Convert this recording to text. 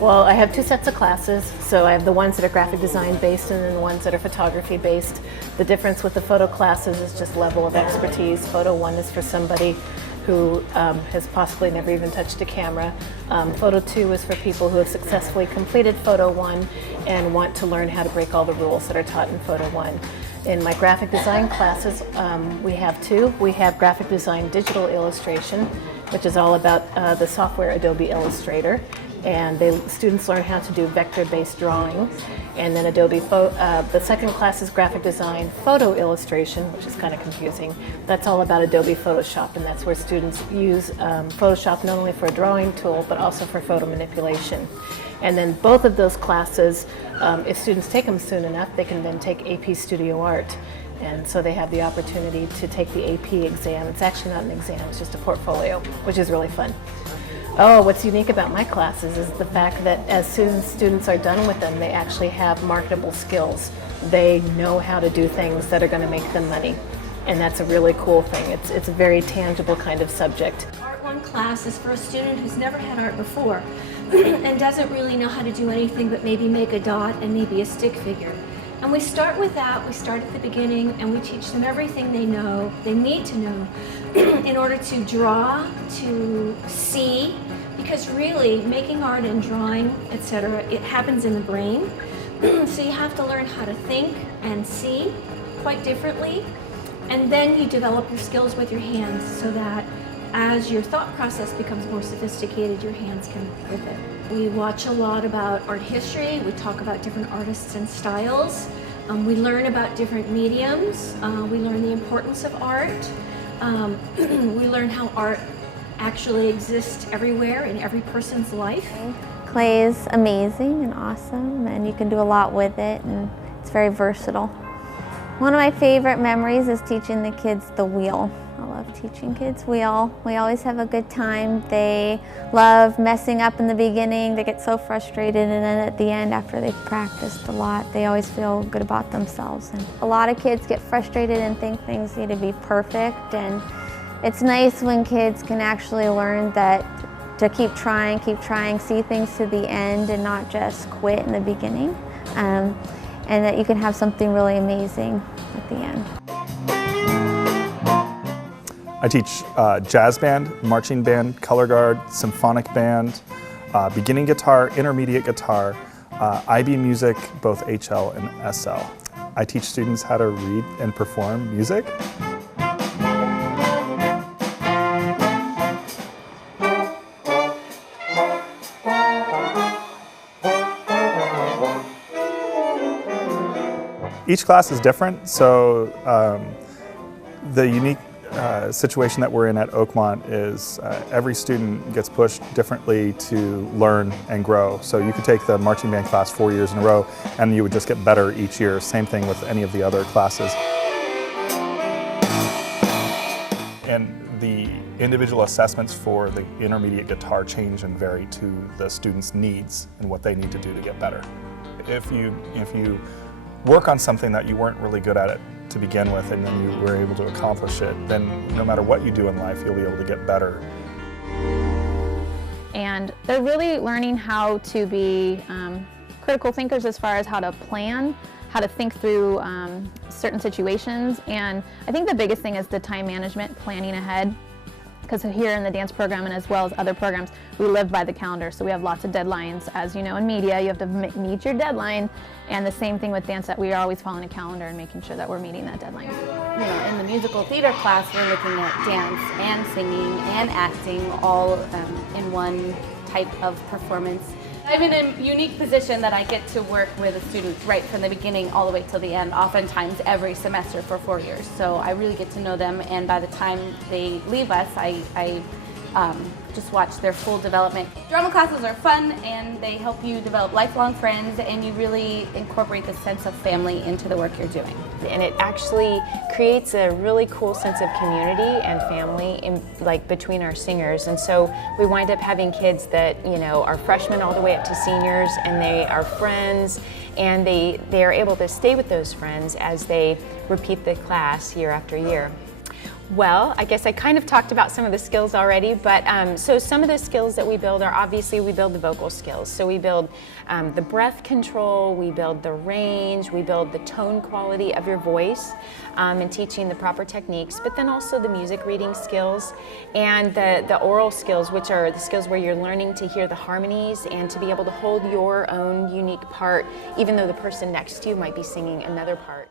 Well, I have two sets of classes. So I have the ones that are graphic design based and then the ones that are photography based. The difference with the photo classes is just level of expertise. Photo 1 is for somebody who has possibly never even touched a camera. Photo 2 is for people who have successfully completed Photo 1 and want to learn how to break all the rules that are taught in Photo 1. In my graphic design classes, we have two. We have graphic design digital illustration, which is all about the software Adobe Illustrator. And students learn how to do vector-based drawing. And then the second class is graphic design photo illustration, which is kind of confusing. That's all about Adobe Photoshop, and that's where students use Photoshop not only for a drawing tool, but also for photo manipulation. And then both of those classes, if students take them soon enough, they can then take AP Studio Art. And so they have the opportunity to take the AP exam. It's actually not an exam, it's just a portfolio, which is really fun. Oh, what's unique about my classes is the fact that as soon as students are done with them, they actually have marketable skills. They know how to do things that are going to make them money. And that's a really cool thing. It's a very tangible kind of subject. Art 1 class is for a student who's never had art before and doesn't really know how to do anything but maybe make a dot and maybe a stick figure. And we start with that. We start at the beginning and we teach them everything they need to know in order to draw, to see, because really making art and drawing, etc., it happens in the brain. So you have to learn how to think and see quite differently. And then you develop your skills with your hands so that as your thought process becomes more sophisticated, your hands can work with it. We watch a lot about art history. We talk about different artists and styles. We learn about different mediums. We learn the importance of art. We learn how art actually exists everywhere in every person's life. Clay is amazing and awesome, and you can do a lot with it, and it's very versatile. One of my favorite memories is teaching the kids the wheel. I love teaching kids wheel. We always have a good time. They love messing up in the beginning. They get so frustrated, and then at the end, after they've practiced a lot, they always feel good about themselves. And a lot of kids get frustrated and think things need to be perfect, and it's nice when kids can actually learn that to keep trying, see things to the end and not just quit in the beginning, and that you can have something really amazing at the end. I teach jazz band, marching band, color guard, symphonic band, beginning guitar, intermediate guitar, IB music, both HL and SL. I teach students how to read and perform music. Each class is different, so the unique situation that we're in at Oakmont is every student gets pushed differently to learn and grow. So you could take the marching band class 4 years in a row and you would just get better each year. Same thing with any of the other classes. And the individual assessments for the intermediate guitar change and vary to the students' needs and what they need to do to get better. If you work on something that you weren't really good at it to begin with and then you were able to accomplish it, then no matter what you do in life, you'll be able to get better. And they're really learning how to be critical thinkers as far as how to plan, how to think through certain situations. And I think the biggest thing is the time management, planning ahead. Because here in the dance program and as well as other programs, we live by the calendar, so we have lots of deadlines. As you know, in media, you have to meet your deadline, and the same thing with dance, that we are always following a calendar and making sure that we're meeting that deadline. You know, in the musical theater class, we're looking at dance and singing and acting all in one type of performance. I'm in a unique position that I get to work with the students right from the beginning all the way till the end, oftentimes every semester for 4 years. So I really get to know them, and by the time they leave us, I just watch their full development. Drama classes are fun and they help you develop lifelong friends, and you really incorporate the sense of family into the work you're doing. And it actually creates a really cool sense of community and family between our singers. And so we wind up having kids that, you know, are freshmen all the way up to seniors, and they are friends, and they are able to stay with those friends as they repeat the class year after year. Well, I guess I kind of talked about some of the skills already, but so some of the skills that we build are obviously we build the vocal skills. So we build the breath control, we build the range, we build the tone quality of your voice, and teaching the proper techniques, but then also the music reading skills and the oral skills, which are the skills where you're learning to hear the harmonies and to be able to hold your own unique part, even though the person next to you might be singing another part.